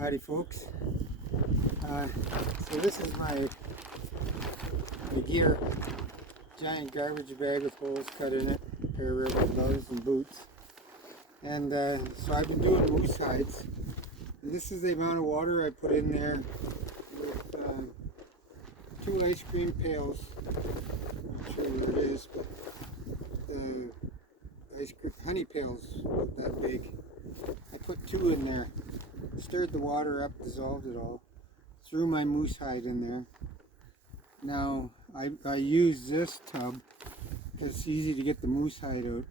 Howdy folks. So this is my gear. Giant garbage bag with holes cut in it, a pair of rubber gloves and boots. And so I've been doing moose hides. And this is the amount of water I put in there with 2 ice cream pails. I'm not sure where it is, but the ice cream honey pails about that big. I put 2 in there. Stirred the water up, dissolved it all, threw my moose hide in there. Now I use this tub because it's easy to get the moose hide out.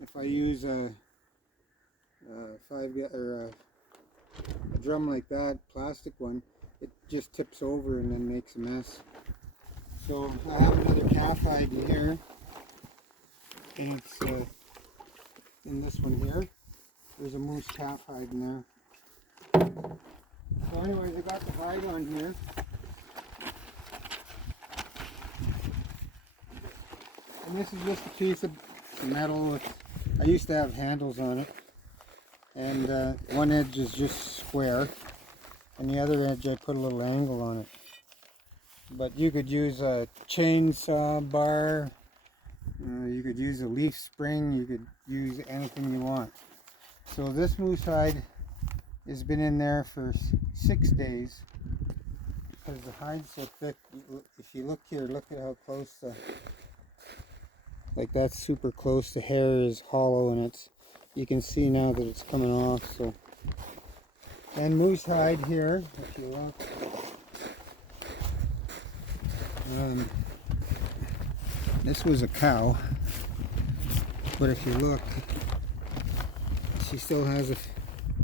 If I use a drum like that, plastic one, it just tips over and then makes a mess. So I have another calf hide here, and it's in this one here. There's a moose calf hide in there. So anyways, I got the hide on here. And this is just a piece of metal with, I used to have handles on it. And one edge is just square. And the other edge I put a little angle on it. But you could use a chainsaw bar. You could use a leaf spring. You could use anything you want. So this moose hide has been in there for 6 days because the hide's so thick. If you look here, look at how close like that's super close. The hair is hollow and you can see now that it's coming off. So, and moose hide here, if you look, this was a cow, but if you look, she still has a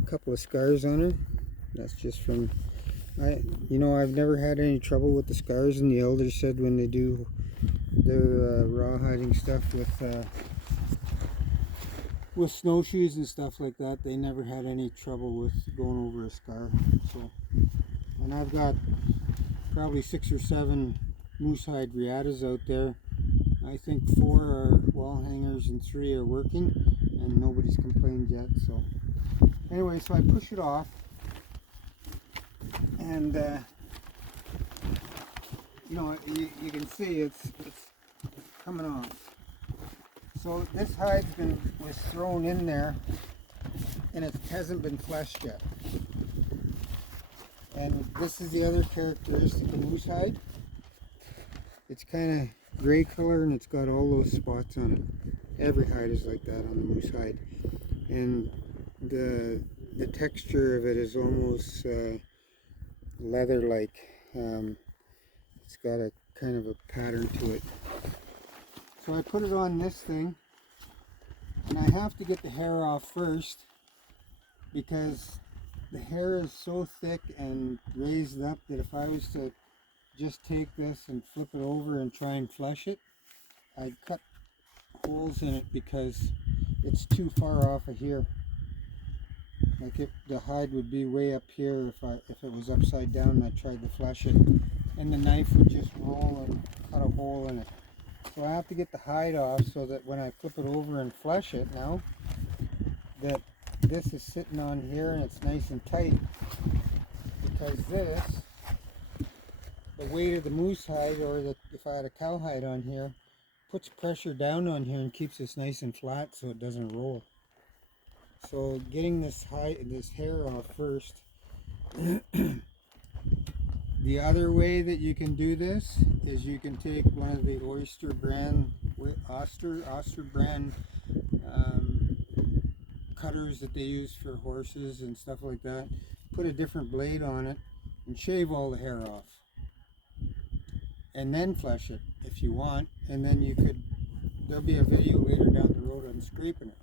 couple of scars on her. That's just from I've never had any trouble with the scars, and the elders said when they do their raw hiding stuff with snowshoes and stuff like that, they never had any trouble with going over a scar. So, and I've got probably 6 or 7 moose hide riatas out there. I think 4 are wall hangers and 3 are working, and nobody's complained yet. So anyway, so I push it off, and you can see it's coming off. So this hide was thrown in there, and it hasn't been fleshed yet. And this is the other characteristic of moose hide. It's kind of gray color, and it's got all those spots on it. Every hide is like that on the moose hide. And the texture of it is almost leather-like. It's got a kind of a pattern to it. So I put it on this thing, and I have to get the hair off first because the hair is so thick and raised up that if I was to just take this and flip it over and try and flesh it, I'd cut holes in it because it's too far off of here. Like the hide would be way up here if it was upside down and I tried to flesh it, and the knife would just roll and cut a hole in it. So I have to get the hide off so that when I flip it over and flesh it now, that this is sitting on here and it's nice and tight, because the weight of the moose hide, or if I had a cow hide on here, puts pressure down on here and keeps this nice and flat so it doesn't roll. So getting this hair off first. The other way that you can do this is you can take one of the Oster brand cutters that they use for horses and stuff like that, put a different blade on it and shave all the hair off, and then flesh it if you want. And then there'll be a video later down the road on scraping it.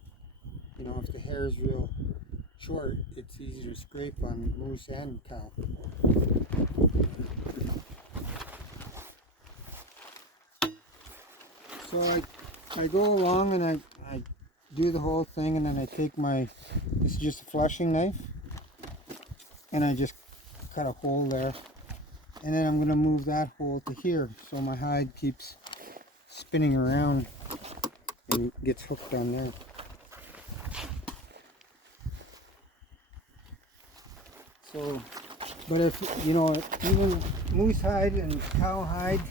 If the hair is real short, it's easy to scrape on moose and cow. So I go along and I do the whole thing, and then I take this is just a fleshing knife, and I just cut a hole there, and then I'm going to move that hole to here so my hide keeps spinning around and gets hooked on there. So, but if, you know, even moose hide and cow hide,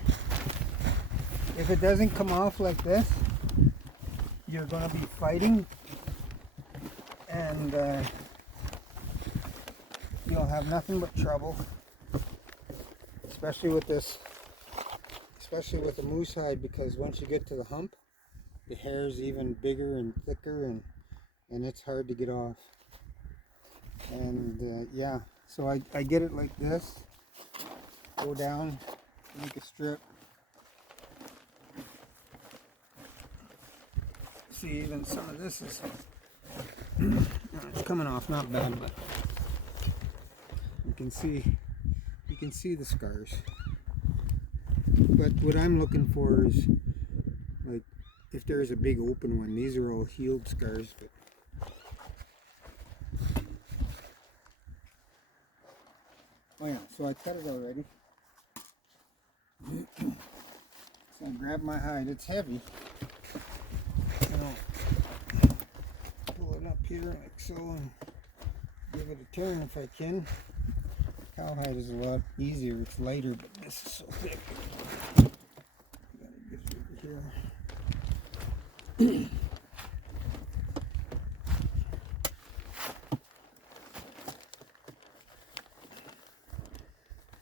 if it doesn't come off like this, you're going to be fighting, and you'll have nothing but trouble, especially with this, especially with the moose hide, because once you get to the hump, the hair is even bigger and thicker, and it's hard to get off. And yeah, so I get it like this, go down, make a strip. See, even some of this is it's coming off not bad, but you can see the scars. But what I'm looking for is, like, if there's a big open one. These are all healed scars, but oh yeah, so I cut it already. So I grab my hide. It's heavy. And I'll pull it up here like so and give it a turn if I can. Cowhide is a lot easier. It's lighter, but this is so thick. Gotta get over here.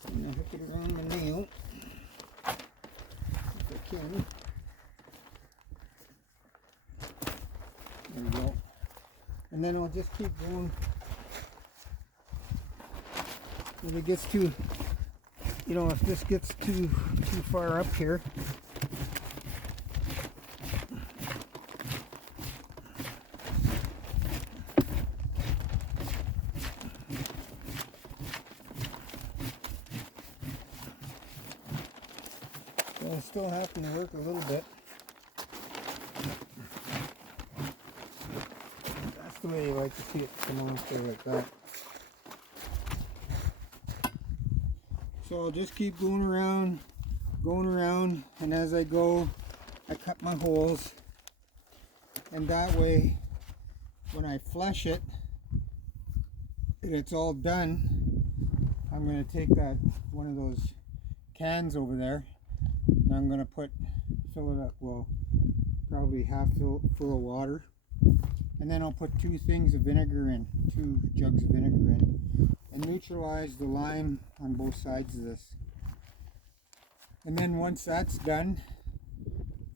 I'm gonna hook it around my nail if I can. There we go. And then I'll just keep going. If it gets too, you know, if this gets too far up here, so I'm still having to work a little bit. That's the way you like to see it come off there like that. So I'll just keep going around, and as I go, I cut my holes, and that way, when I flush it, and it's all done, I'm going to take that one of those cans over there, and I'm going to fill it up, well, probably half full of water, and then I'll put 2 things of vinegar in, 2 jugs of vinegar in, and neutralize the lime on both sides of this. And then once that's done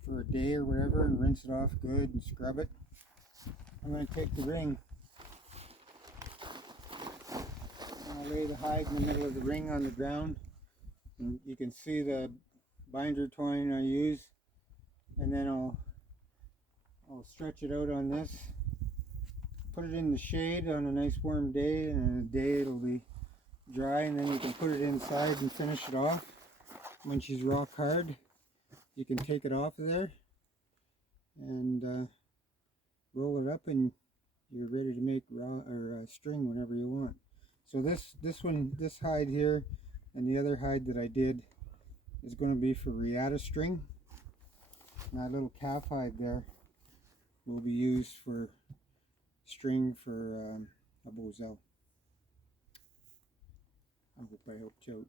for a day or whatever, and rinse it off good and scrub it, I'm going to take the ring and I'll lay the hide in the middle of the ring on the ground, and you can see the binder twine I use, and then I'll stretch it out on this, put it in the shade on a nice warm day, and in a day it'll be dry, and then you can put it inside and finish it off. When she's rock hard, you can take it off of there and roll it up, and you're ready to make string whenever you want. So this hide here and the other hide that I did is going to be for riata string. And that little calf hide there will be used for string for a bosal. I hope I helped you out.